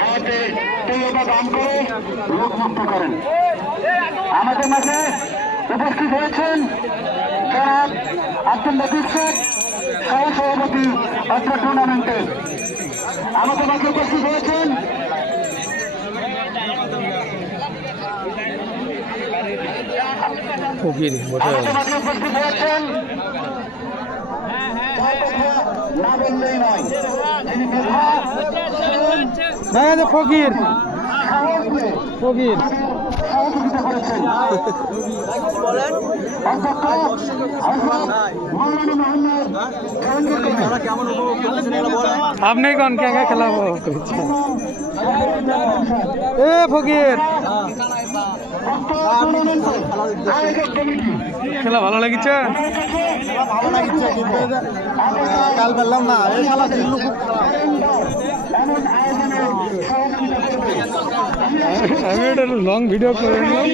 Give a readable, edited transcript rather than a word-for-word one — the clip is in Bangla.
হাতে তৈয়বা দান করে রোগমুক্ত করেন। আমাদের মাঝে উপস্থিত হয়েছেন জনাব আব্দুল লতিফ শেখ, সহসভাপতি অত্র টুর্নামেন্টের। আমাদের মাঝে উপস্থিত হয়েছেন আমাদের মাঝে উপস্থিত হয়েছেন না বললেই নয়, যিনি মেধা ফকির ফকির সহযোগিতা করেছেন অধ্যক্ষ মৌলানা মোহাম্মদ আপনি কোন কে খেলা এ ফকির খেলা ভালো লাগিছে? ভালো লাগছে, কিন্তু কাল পেলাম না। এই খেলা ছিল আমি এটা লং ভিডিও করে নিলাম।